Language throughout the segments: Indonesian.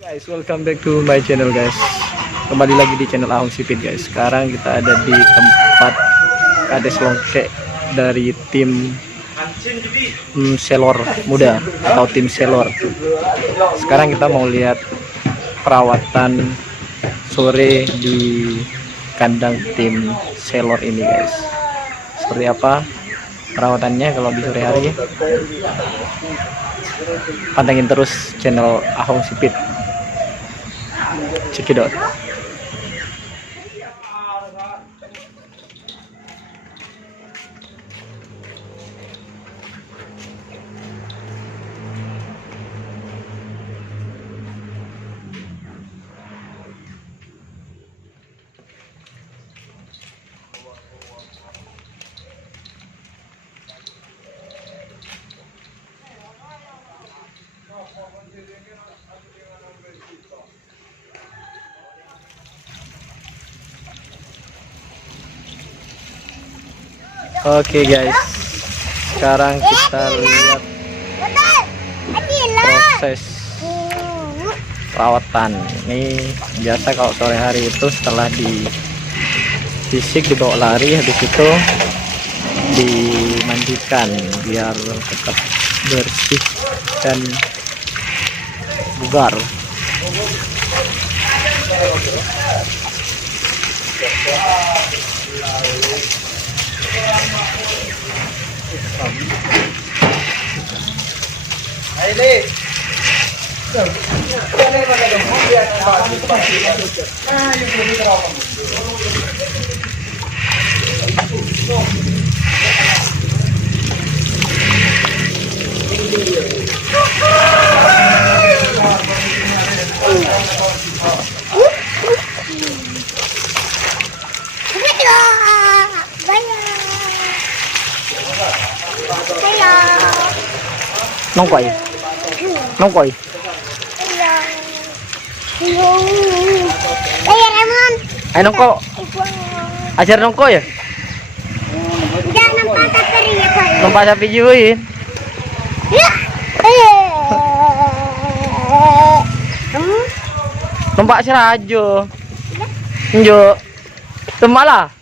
Guys, welcome back to my channel guys. Kembali lagi di channel Ahong Sipit guys. Sekarang kita ada di tempat Kades Longke dari tim selor muda atau tim selor. Sekarang kita mau lihat perawatan sore di kandang tim selor ini guys. Seperti apa perawatannya kalau di sore hari? Pantengin terus channel Ahong Sipit. Check it out. Oke guys, sekarang kita lihat proses perawatan. Ini biasa kalau sore hari itu setelah di fisik dibawa lari, habis itu dimandikan biar tetap bersih dan bugar. Nongkoy. Nongkoy. Ay nongko. Ajar nongko ya? Nampak sapi juin. Nampak si Rajo. Njo. Temalah.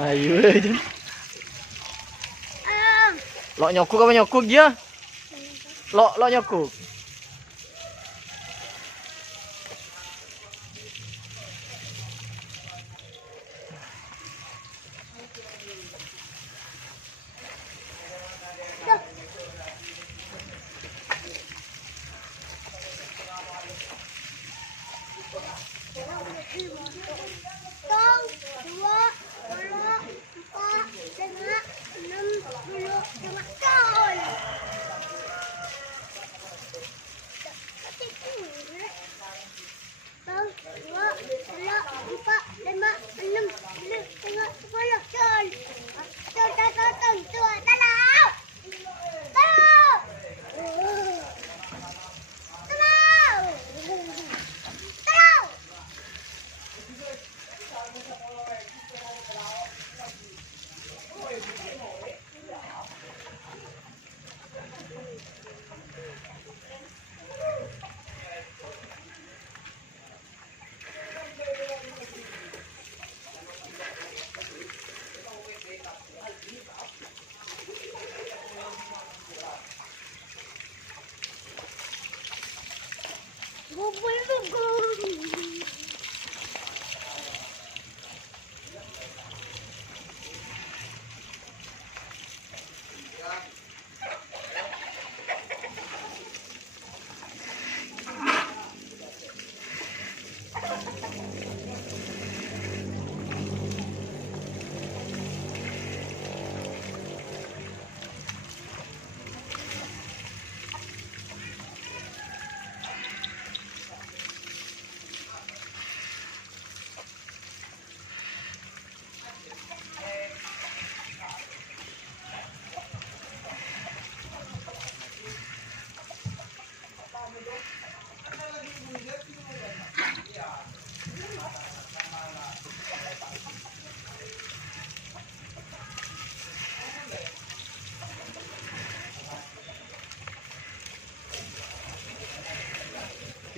Ayo aja. Lo nyokuk apa nyokuk dia? Lo nyokuk.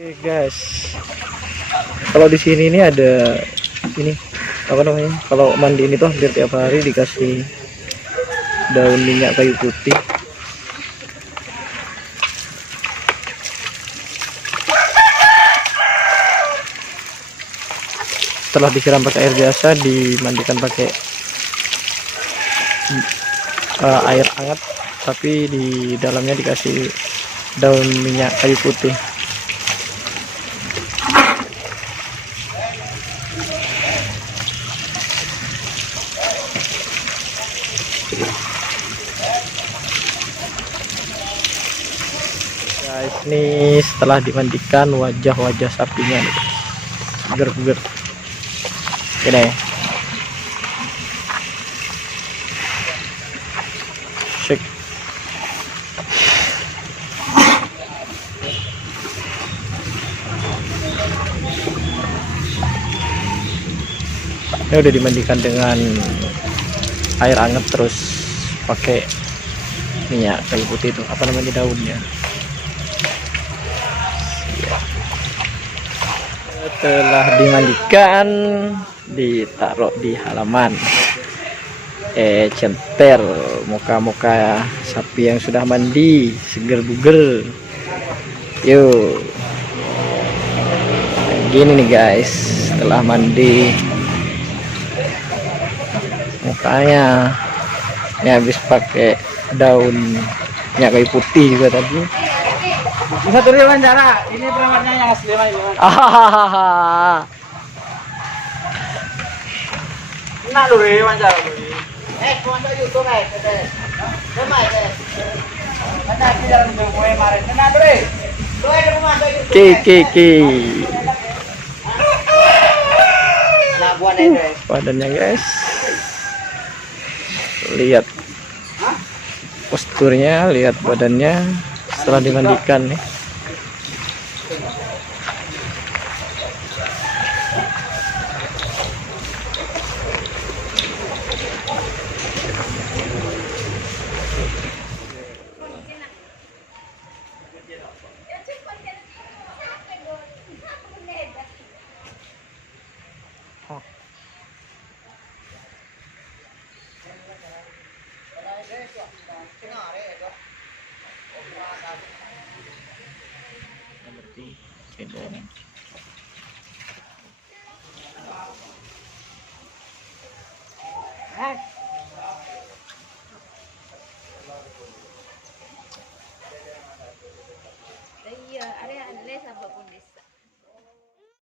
Oke guys, kalau di sini ini ada ini apa namanya? Kalau mandi ini tuh hampir tiap hari dikasih daun minyak kayu putih. Setelah disiram pakai air biasa, dimandikan pakai air hangat, tapi di dalamnya dikasih daun minyak kayu putih. Guys, ini setelah dimandikan wajah-wajah sapinya nih, seger-seger ini. Shake. Ini udah dimandikan dengan air hangat, terus pakai minyak kayu putih itu, apa namanya, daunnya. Setelah dimandikan, ditaruh di halaman, center muka-muka sapi yang sudah mandi seger buger. Yuk, gini nih guys, setelah mandi mukanya ini habis pakai daun minyak kayu putih juga tadi. Bisa turun wawancara, ini perawatnya yang asli ini. Nah lu wawancara. Wawancara YouTube Mana jalan kemarin. Kena dulu. Ki. Labuan itu. Badannya guys, lihat posturnya, lihat badannya setelah dimandikan nih. Iya, area aneh sama kondisi.